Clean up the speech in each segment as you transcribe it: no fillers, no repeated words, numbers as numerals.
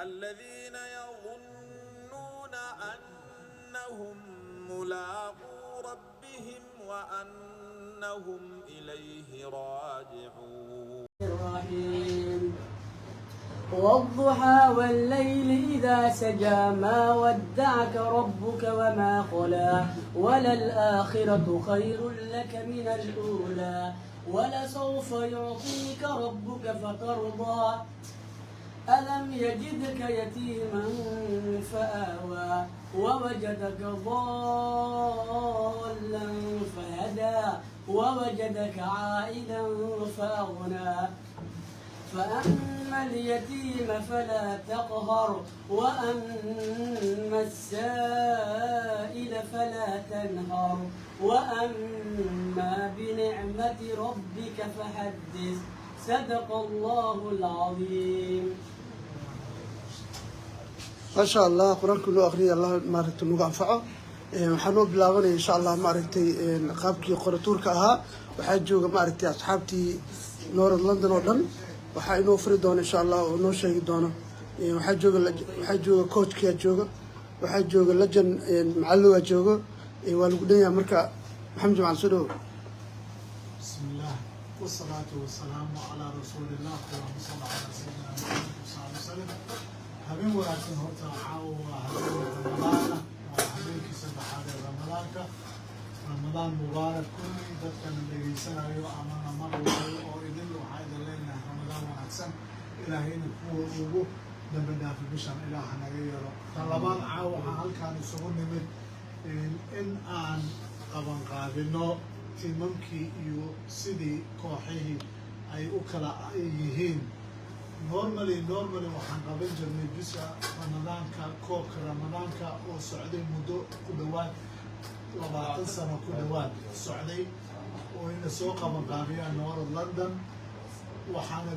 الذين يظنون أنهم ملاقو ربهم وأنهم إليه راجعون. الرحيم والضحى والليل إذا سجى ما ودعك ربك وما قلى وللآخرة خير لك من الأولى ولسوف يعطيك ربك فترضى ألم يجدك يتيما فآوى ووجدك ضالا فهدى ووجدك عائلا فأغنى فأما اليتيم فلا تقهر وأما السائل فلا تنهر وأما بنعمة ربك فحدث صدق الله العظيم. ما شاء الله قرآن كله أغنية الله ماركت النوع فعه وحنو بلاغني إن شاء الله ماركتي قابكي قرطورك أها وحاجوك ماركتي أصحابتي نور لندن ودن وحاينو فريدون إن شاء الله ونو شيء دونا وحاجوك كوتش كي أجوك وحاجوك لجن معلو أجوك والقدنيا مركا محمد مع السلو. بسم الله والصلاة والسلام على رسول الله اللهم صل على سيدنا محمد صلى الله عليه وسلم. habeen wanaagsan horta waxaa waa habeen ramadaana waa habeenkii saddexaad ee ramadaanka ramadaan mubaarak kulli dadkana dhegaysanayo amana maqlayo oo idin waxaa idin leenahay ramadaan wanaagsan ilaahayna kuwa ugu dambe dhaafi bishan ilaaha naga yeelo tan labaad caawa waxaa halkaan isugu nimid in aan qabanqaabino tiimamkii iyo sidii kooxihii ay u kala yihiin. normally waxaan qaban jirnay bisha ramadaanka koobka ramadaanka oo socday muddo ku dhawaad 20 sano ku dhawaad socday oo ina soo qabanqaabiyaan North London waxaana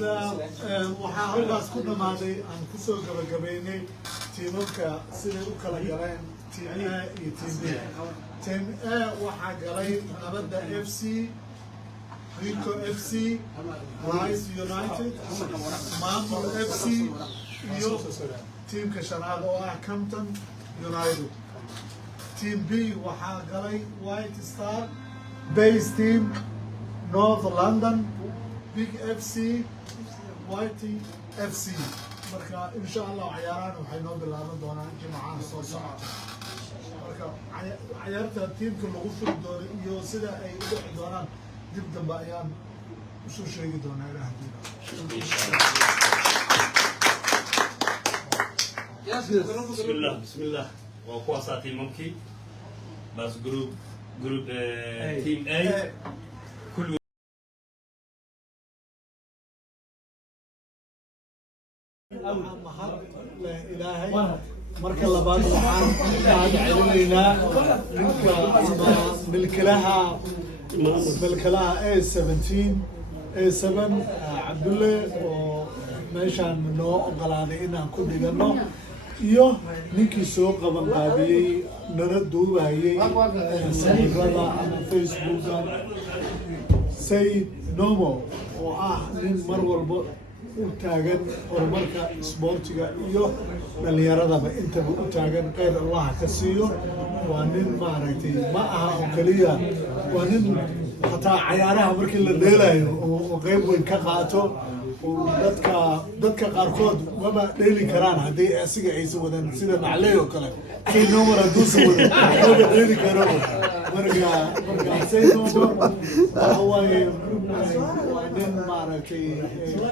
waxaa halkaas ku dhamaaday aan kusoo gabagabeynay tiimamka siday u kala galeen Team A iyo Team B. Team A waxaa galay nabadda FC, Rico FC, Rice United, Maamul FC iyo teamka shanaad oo ah Compton United. Team B waxaa galay White Star, Base Team, North London, Big FC, Whitey FC. marka insha Allah ciyaaraan waxay noo bilaaban doonaan jimcaha soo socota. marka ciyaarta tiimka lagu furi doono iyo sida ay u dhici doonaan dib dambe ayaan usoo sheegi doonaa ilaahdiina. بسم الله وقواسا تيموكي بس جروب تيم A كل إلهي marka labaad waxaan celinaynaa ninka milkilaha A7 Cabdulle oo meeshaan noo ogolaaday inaan ku dhigano iyo ninkii soo qabanqaabiyey nana duubayay sawirada ama Facebooka Sayid Nomo oo ah nin mar walba u taagan horumarka isboortiga iyo dhalinyaradaba intaba u taagan khayr Allah ka siiyo. waa nin maaragtay ma aha oo kaliya waa nin hataa ciyaaraha markii la dheelayo oo qayb weyn ka qaato dadka qaarkood waba dheeli karaan haddii asiga aysan wadan sida Macley oo kale say Nomo haduusan wadan waba dheeli karo marka say Nomo waxa waaye nin maaragtay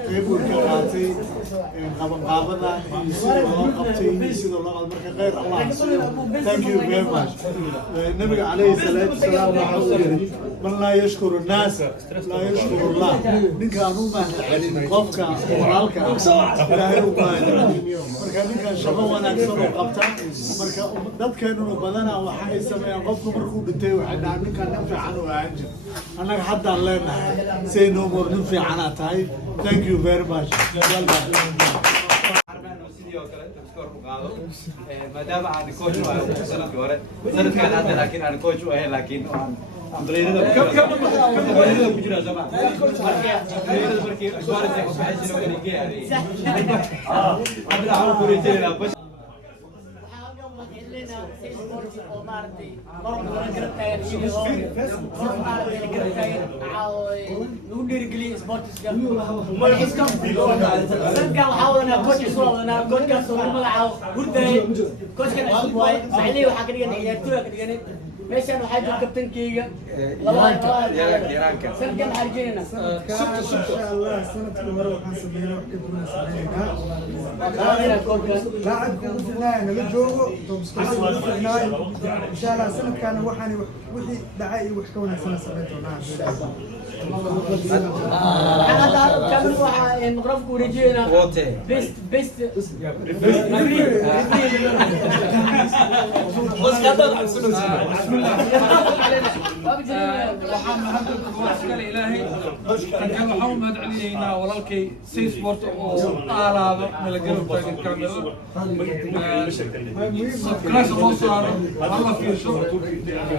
qayb weyn ka qaatay qabanqaabada iyo sida loo qabtay iyo sida loo marka khayr Allah thank you very much. nabiga calayhi salaatu wasalaam waxa uu yiri man laa yashkuru الناس laa yashkuru Allah. ninka aan u mahadcelin qofka walaalka ilaahay u mahadcelin marka ninka shaqo wanaagsan oo qabta marka dadkeenu badanaa waxa ay sameeyaan qofku markuu dhintay waxa dhaca ninka nin fiican oo aan jir annaga haddaan leenahay say Nomo nin fiican aad tahay. thank you very much. maadaama aan coach u ahay sanadkii hore sanadkan hadda laakiin aan coach u ahay laakiin meeshaan waxaa jooga kabtankeyga sanadkan maxaa rajeynayna sanadkii hore waxaan sameynay wax ka duwan sameynaa laacibka ugu fiicnaa nala joogo tobskasa ugu fiicnaa insha allah sanadkaana waxaan wixii dhacay iyo wax ka wanaagsan sameyn doonaa كامل واحد مغرفك ورجينا بيست waxaan mahadnaqaynaa ilaahay kan waxaan u mahadcelinaynaa walaalkay Say Sport oo alaaba mala garab taagan kaamiro subscribe oo saaro alla fiirsho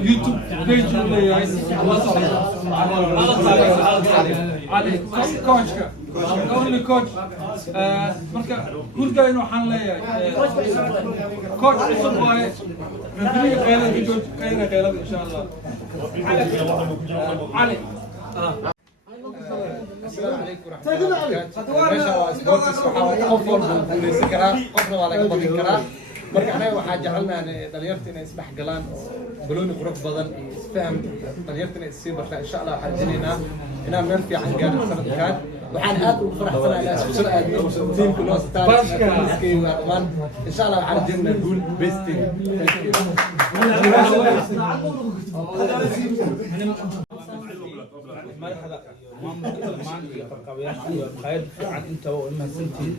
YouTube page leeyahay علي كوتش كوني كوتش marka gurdayn waxaan leeyahay coach cusub waaye rabbi qeylada joog qeylada insha Allah علي السلام عليكم ورحمة الله وبركاته. meesha waa sports waxa qof walba uu guuleysan karaa qofna waa laga badin karaa marka anaga waxaa jecelnahay dhalinyarta inay isdhex galaan balooni qurux badan iyo isfaham dhalinyarta inay sii bartaan insha Allah waxaan rajaynaynaa inaan meel fiican gaarno sanadkan waxaan aad ugu faraxsanahay inaan isku soo aadno tiimka loo sitaaro dhammaan insha Allah waxaan rajaynaynaa guul best team مرحبا maamulka dhammaan iyo qabqabayaasha iyo qayb fiican inta oo mahadsantiin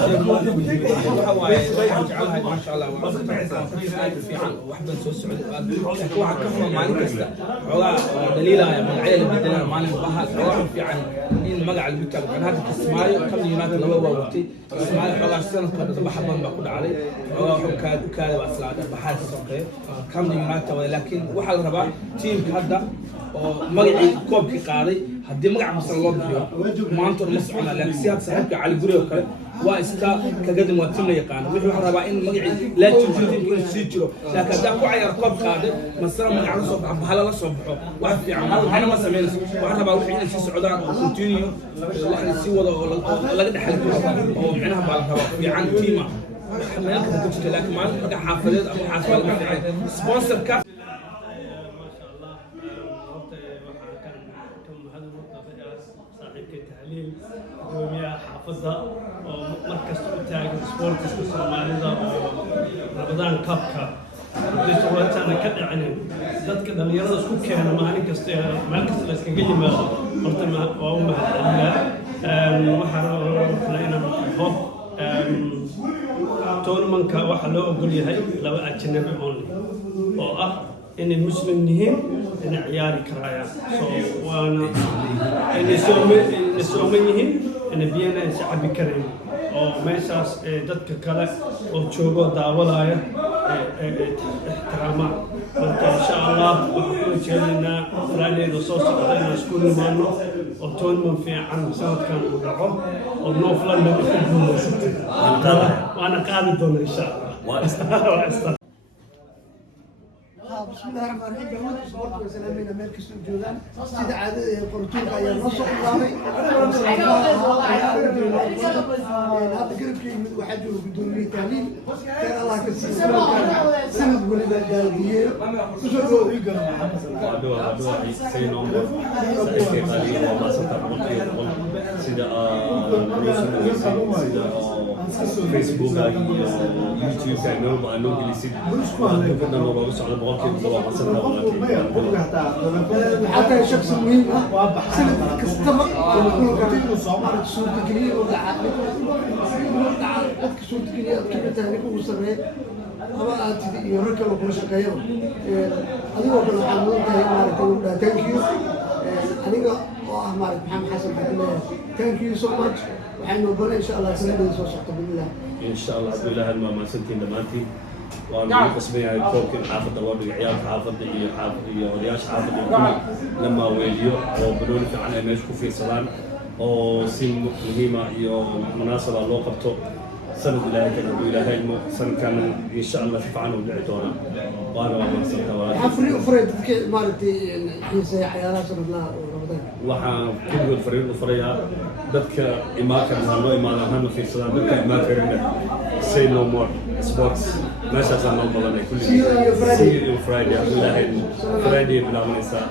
waxa waaye waxaan jecelahay ma sha Allah waxaan fiican wax baan soo socday waxa ka xuma maalin kasta xogaa daliilaya magacyada la bedelana maalin baha waxa fiican in magaca lagu tago kan hadda Kismaayo kan United laba waa waqti Kismaayo xogaa sanadka baxa badan baa ku dhacday xogaa wuxuu kaada waa islaada baxay soqay kan United laakiin waxa la rabaa teamka hadda oo magacii koobkii qaaday haddii magac masal loo bixiyo maanta ma socona laakiin si had saaxiibka cali guri oo kale waa iska kaga dim waa tim la yaqaan wixii waxaan rabaa in magacii la joojinta inuu sii jiro laakiin haddaa ku cayar koob qaaday masala magac la soo baxo bahala la soo baxo wax fiican waxna ma sameynayso waxaan rabaa wixii inay sii socdaan oo continue waxna sii wado oo laga dhaxal karo oo micnaha baa la rabaa fiican tiima meel kasta ku jirta laakiin maalinta magac xaafadeed ama xaafad laga fiican sponsorka gudoomiyaha xaafadda oo markasta u taagan sportiska soomaalida oo Ramadan Cup-ka dadweynaha ka dhaceen dadka dhalinyarada isku keena maalin kasta meel kasta la iskaga yimaado horta waa u mahadcelinayaa waxaan rabaa inaan hoob tournamentka waxa loo ogol yahay laba ajnabi only oo ah inay muslim yihiin inay ciyaari karayaan soo waana inay sooman yihiin inay biyana ay cabi kareen oo meeshaas dadka kale oo joogo daawanaya ixtiraamaan marka insha Allah waxaan ku jeedinaa Friday soo socda inaan isku nimaano oo tournament fiican sanadkan uu dhaco oo North London ku guuleysatay waana qaadi doonaa insha Allah بسم الله الرحمن الرحيم دعوة سبورت وسلامين أمريكا السودان سيد عادة قرطوبة يا نصر الله هذا قرب كي واحد بدون لي تعليم كان الله كسر سند ولد الجالية فيسبوك يوتيوب كانوا بانو جلسين كنا نروح على بوكيت حتى شخص مهم سند كستمر ونقول كتير صومال صورة كبيرة ولا عقل صورة كبيرة كيف تهلك وسرية أما يركب وكل شيء هذه وكل حلول ده thank you أنا محمد حسن thank you so much وحين نقول إن شاء الله سنة سوسة بالله إن شاء الله بالله ما سنتين دمانتي وأنا قسمي هاي كوب حافظ الوضع عيال حافظ iyo odayaasha xaafadda kulli lama weeliyo oo banooni fiican ay meesha ku fiirsadaan oo si muhiima iyo munaasaba loo qabto sanad ilaahay kan hadduu ilaahay mo sanadkan insha allah si fiican u dhici doona waana waa mahadsantaa waxaa fariin u furay dadka maaragtay xiiseeya ciyaaraha sanadlaha oo ramadaan waxaan kulligood fariin u furayaa dadka imaan karna noo imaadaan hana fiirsadaan dadka imaan karina say no more sports meeshaasaan noo badanay kulligood see you Friday hadduu ilaahay Friday bilaabanaysaa